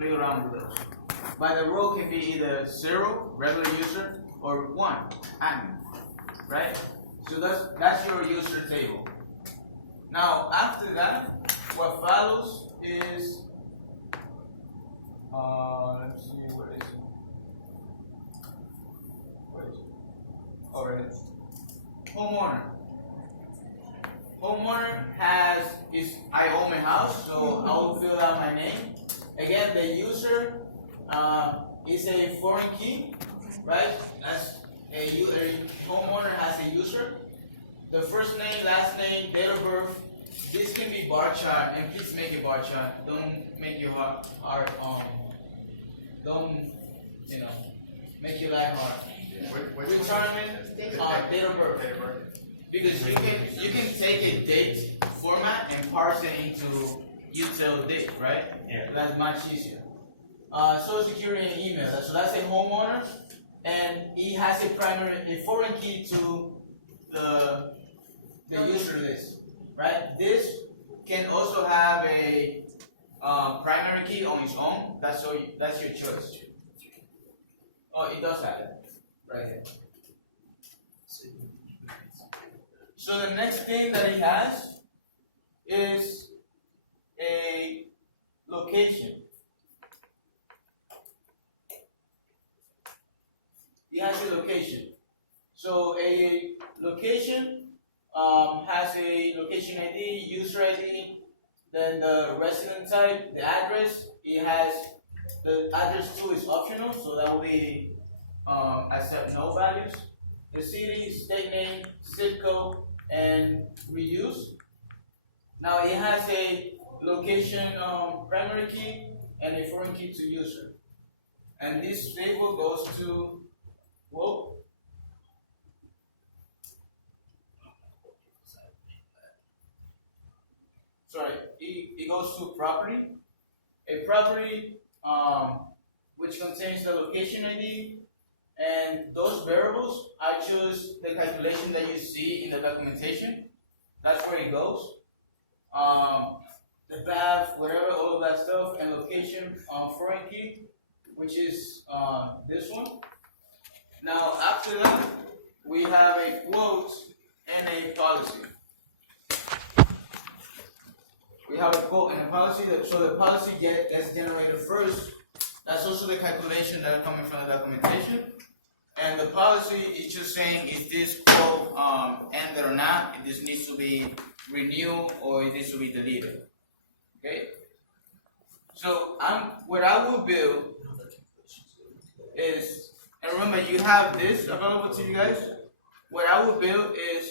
play around with those. By the role can be either 0, regular user, or 1, admin, right? So that's your user table. Now after that, what follows is let's see, where is it? Oh, right. Homeowner. Homeowner is I own my house, so I will fill out my name. Again, the user is a foreign key, right? That's a homeowner has a user. The first name, last name, date of birth. This can be bar chart, and please make a bar chart. Don't make your heart don't make your life hard. Retirement, date of birth. Because you can take a date format and parse it into util date, right? Yeah. That's much easier. Social security and email. So that's a homeowner, and he has a foreign key to the user list, right? This can also have a primary key on its own. That's your choice. Oh, it does have it right here. So the next thing that he has is a location. He has a location. So a location has a location ID, user ID, then the resident type, the address. It has the address too is optional, so that will be accept no values. The city, state name, zip code, and reuse. Now it has a location primary key and a foreign key to user. And this table goes to, whoa. Sorry, it goes to property. A property which contains the location ID, and those variables, I choose the calculation that you see in the documentation. That's where it goes. The path, whatever, all of that stuff, and location foreign key, which is this one. Now after that, we have a quote and a policy. We have a quote and a policy, so the policy gets generated first. That's also the calculation that are coming from the documentation. And the policy is just saying if this quote ended or not, if this needs to be renewed or it needs to be deleted. Okay? So what I will build is, and remember you have this available to you guys. What I will build is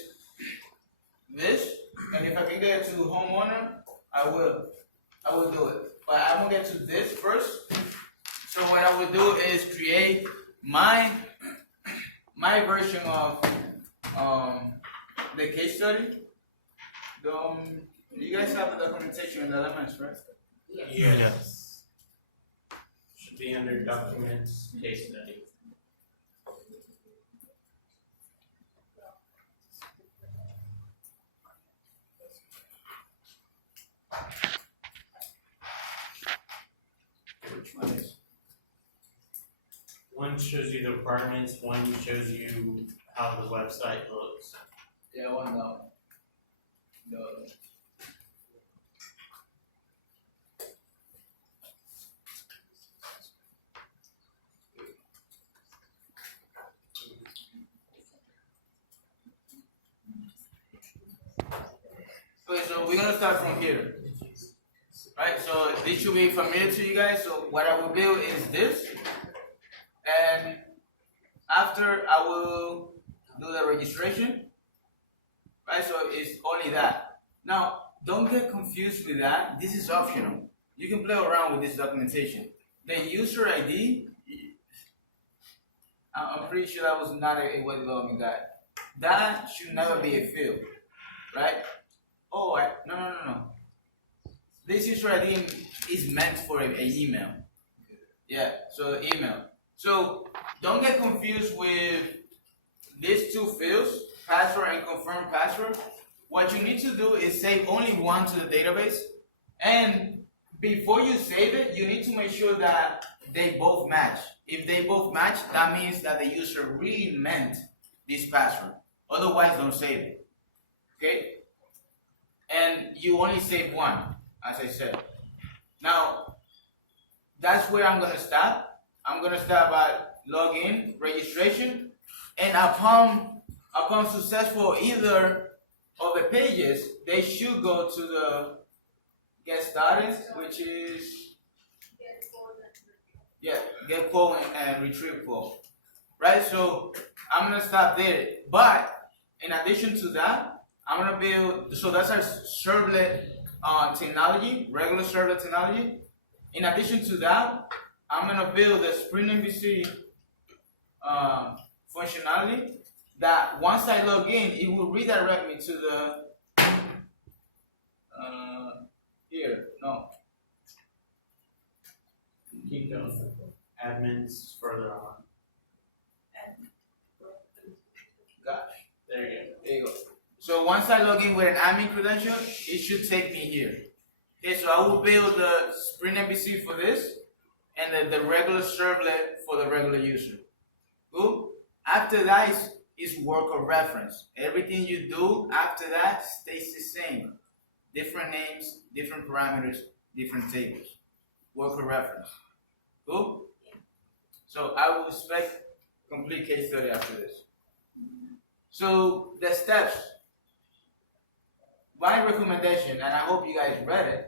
this, and if I can get to homeowner, I will do it. But I'm gonna get to this first. So what I will do is create my version of the case study. You guys have the documentation in the elements, right? Yes. Should be under documents, case study. Which one is? One shows you the requirements, one shows you how the website looks. Yeah, one no. No. Okay, so we're gonna start from here. Right, so this should be familiar to you guys. So what I will build is this. And after I will do the registration. Right, so it's only that. Now, don't get confused with that. This is optional. You can play around with this documentation. The user ID, I'm pretty sure that was not a web development guide. That should never be a field, right? Oh, no. This user ID is meant for an email. Yeah, so email. So don't get confused with these two fields, password and confirm password. What you need to do is save only one to the database and before you save it, you need to make sure that they both match. If they both match, that means that the user really meant this password. Otherwise, don't save it. Okay? And you only save one, as I said. Now, that's where I'm gonna stop. I'm gonna stop at login, registration, and upon successful either of the pages, they should go to the get started, which is get quote and retrieve quote. Right? So I'm gonna stop there. But in addition to that, I'm gonna build, so that's our servlet technology, regular servlet technology. In addition to that, I'm gonna build the Sprint MVC functionality that once I log in, it will redirect me to the here. No. Keep going. Admins further on. Gosh. There you go. There you go. So once I log in with an admin credential, it should take me here. Okay, so I will build the Sprint MVC for this, and then the regular servlet for the regular user. Cool? After that is worker reference. Everything you do after that stays the same. Different names, different parameters, different tables. Worker reference. Cool? So I will expect complete case study after this. So the steps. My recommendation, and I hope you guys read it,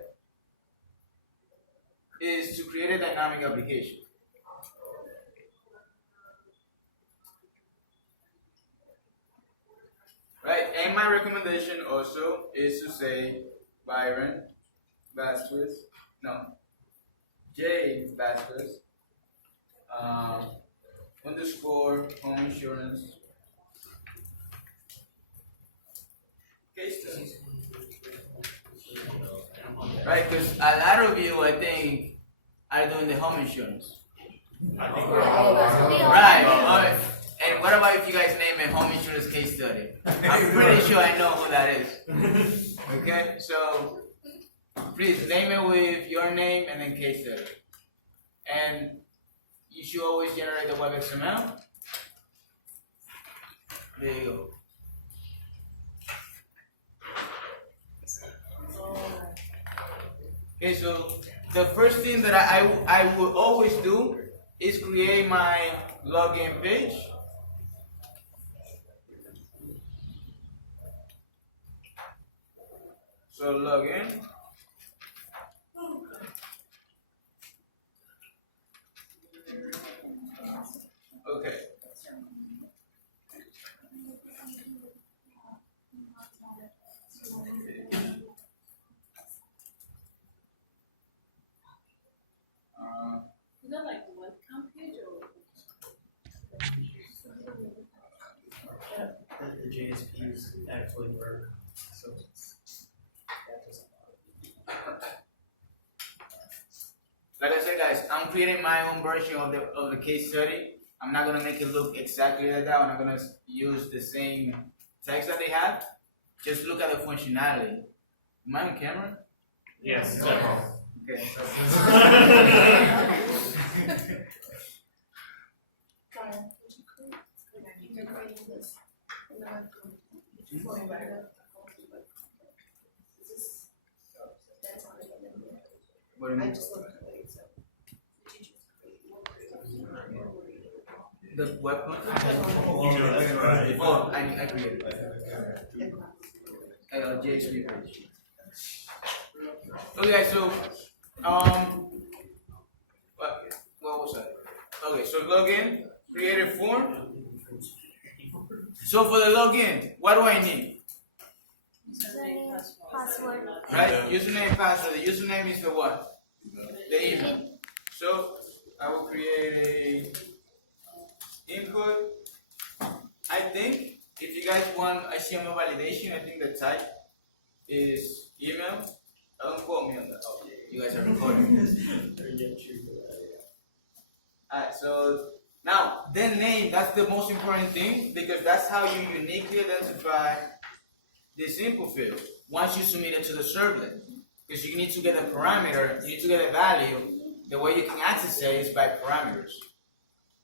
is to create a dynamic application. Right? And my recommendation also is to say Byron Vasquez, J Vasquez, underscore home insurance case studies. Right? Because a lot of you, I think, are doing the home insurance. I think we're all Right. Alright. And what about if you guys name a home insurance case study? I'm pretty sure I know who that is. Okay? So, please name it with your name and then case study. And you should always generate the web XML. There you go. Okay, so the first thing that I will always do is create my login page. So login. Okay. Is that like the webcam page or? The JSPs actually work. So Like I said, guys, I'm creating my own version of the case study. I'm not gonna make it look exactly like that. I'm not gonna use the same text that they have. Just look at the functionality. Am I on camera? yes, several. Okay. So what do you mean? The web content? You do it, right? Oh, I created it. JSP page. Okay, so what was that? Okay, so login, create a form. So for the login, what do I need? Username, Password. Right? Username, password. The username is the what? The email. So I will create a input. I think if you guys want HTML validation, I think the type is email. Don't quote me on that. Oh, you guys are recording. Alright, so now the name, that's the most important thing because that's how you uniquely identify this input field once you submit it to the servlet. because you need to get a parameter, you need to get a value. The way you can access it is by parameters.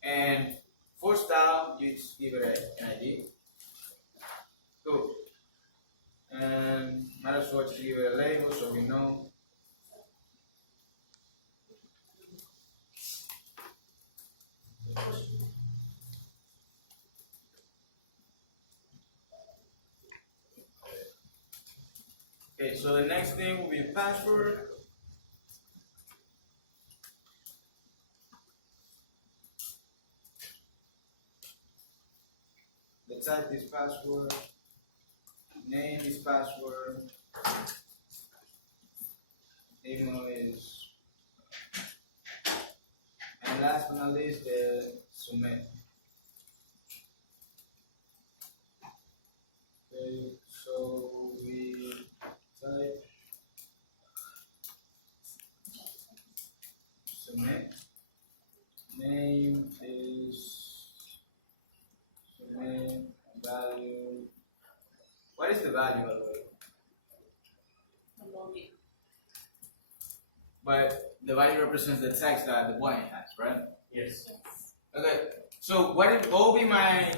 And for style, you just give it an ID. Cool. And might as well just give it a label so we know. Okay, so the next thing will be password. The type is password. Name is password. Email is. And last but not least, the submit. Okay, so we type submit. Name is submit. Value. What is the value by the way? The login. But the value represents the text that the button has, right? Yes. Okay. So what will be my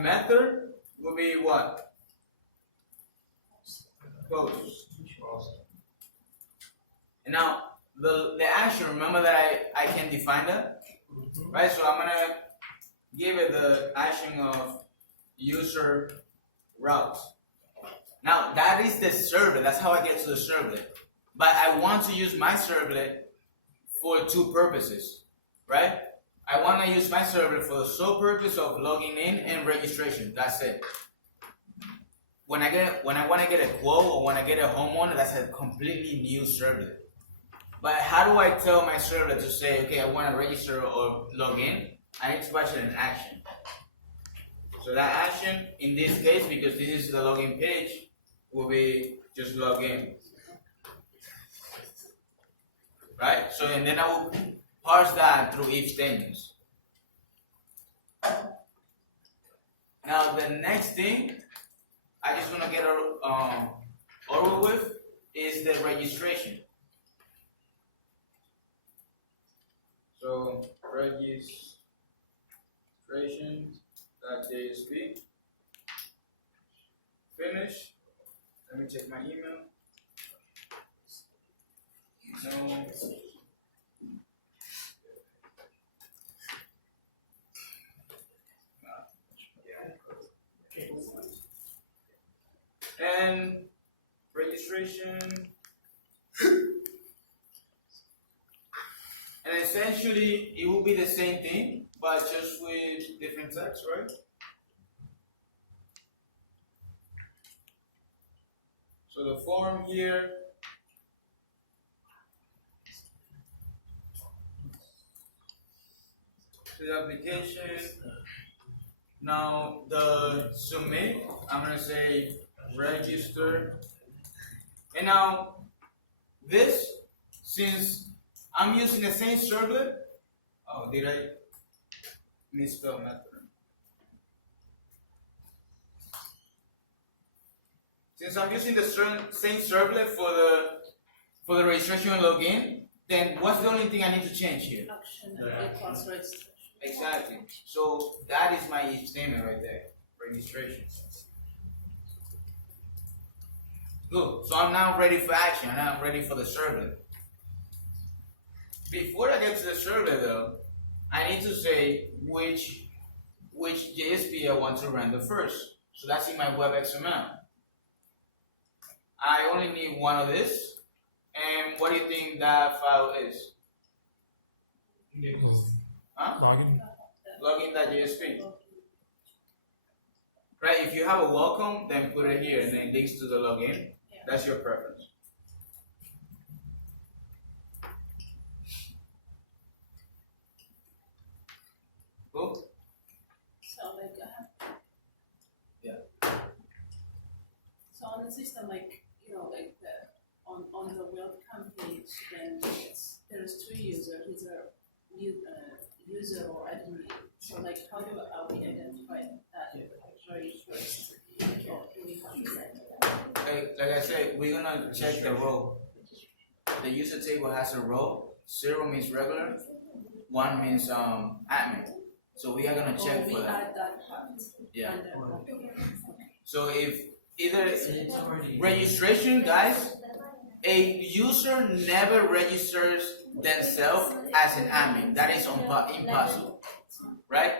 method will be what? Post. And now the action, remember that I can define that? Right? So I'm gonna give it the action of user route. Now that is the servlet, that's how I get to the servlet. But I want to use my servlet for two purposes, right? I want to use my servlet for the sole purpose of logging in and registration. That's it. When I want to get a quote or when I get a homeowner, that's a completely new servlet. But how do I tell my servlet to say, okay, I want to register or log in? I need to pass an action. So that action, in this case, because this is the login page, will be just log in. Right? So and then I will parse that through if statements. Now the next thing I just want to get over with is the registration. So registration.jsp. Finish. Let me check my email. No. And registration. And essentially, it will be the same thing, but just with different text, right? So the form here. To the application. Now the submit, I'm gonna say register. And now this, since I'm using the same servlet. Oh, did I misspell method? Since I'm using the same servlet for the registration and login, then what's the only thing I need to change here? Action equals registration. Exactly. So that is my if statement right there. Registration. Good. So I'm now ready for action. I'm now ready for the servlet. Before I get to the servlet though, I need to say which JSP I want to render first. So that's in my web XML. I only need one of this. And what do you think that file is? Huh? Login.jsp. Right, if you have a welcome, then put it here and then links to the login. That's your preference. Cool? So like Yeah. So on the system, like like on the welcome page, then there's two users, either user or admin. So like how do we identify that very first? Or do we have to set that? like I said, we're gonna check the row. The user table has a row. 0 means regular. 1 means admin. So we are gonna check we for that. add that part. Yeah. Okay. So if either registration, guys, a user never registers themselves as an admin. That is impossible, right?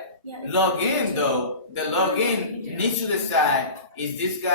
Login though, the login needs to decide, is this guy